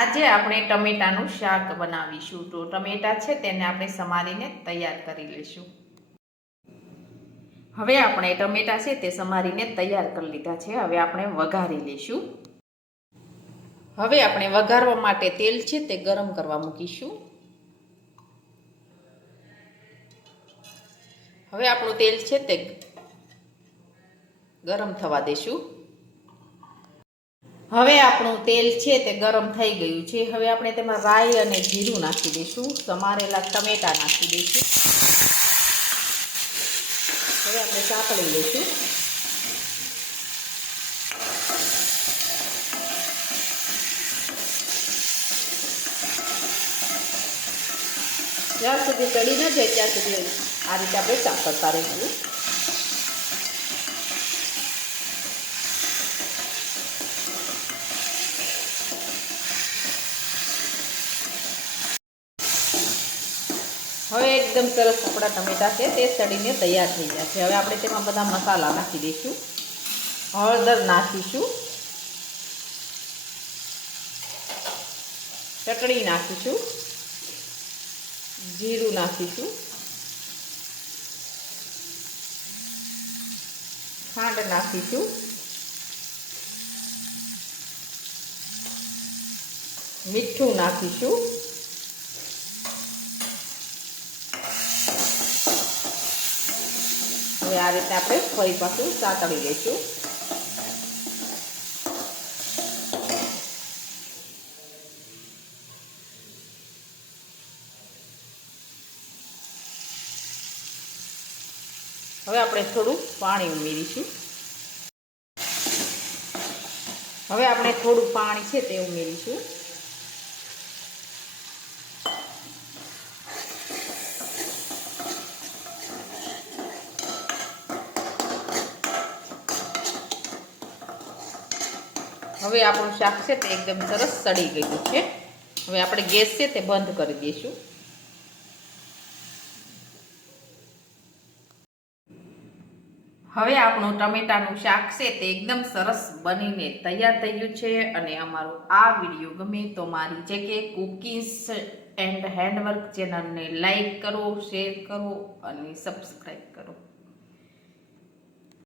આજે આપણે ટમેટાનું શાક બનાવીશું. તો ટમેટા છે તેને આપણે સમારીને તૈયાર કરી લઈશું. હવે આપણે ટમેટા છે તે સમારીને તૈયાર કરી લીધા છે. હવે આપણે વઘારી લઈશું. હવે આપણે વઘારવા માટે તેલ છે તે ગરમ કરવા મૂકીશું. હવે આપણું તેલ છે તે ગરમ થવા દેશું. હવે આપણું તેલ છે તે ગરમ થઈ ગયું છે. હવે આપણે તેમાં રાઈ અને જીરું નાખી દઈશું. સમારેલા ટમેટા નાખી દઈશું. હવે આપણે સાંતળી લઈશું. જ્યાં સુધી ચડી ન જાય ત્યાં સુધી આ રીતે આપણે સાંતળતા રહીશું. હવે એકદમ સરસ આપણા ટમેટા છે તે સડીને તૈયાર થઈ ગયા છે. હવે આપણે તેમાં બધા મસાલા નાખી દઈશું. હળદર નાખીશું, ચટણી નાખીશું, જીરું નાખીશું, ખાંડ નાખીશું, મીઠું નાખીશું, હવે આ રીતે આપણે ફરી પાછું સાતળી લઈશું. હવે આપણે થોડું પાણી ઉમેરીશું. હવે આપણે થોડું પાણી છે તે ઉમેરીશું. હવે આપણું શાક છે તે એકદમ સરસ સડી ગયું છે. હવે આપણે ગેસ છે તે બંધ કરી દઈશું. હવે આપણું ટમેટાનું શાક છે તે એકદમ સરસ બનીને તૈયાર થઈ ગયું છે. અને અમારો આ વિડીયો ગમે તો મારી જેકે કુકીઝ એન્ડ હેન્ડવર્ક ચેનલને લાઈક કરો, શેર કરો અને સબસ્ક્રાઈબ કરો.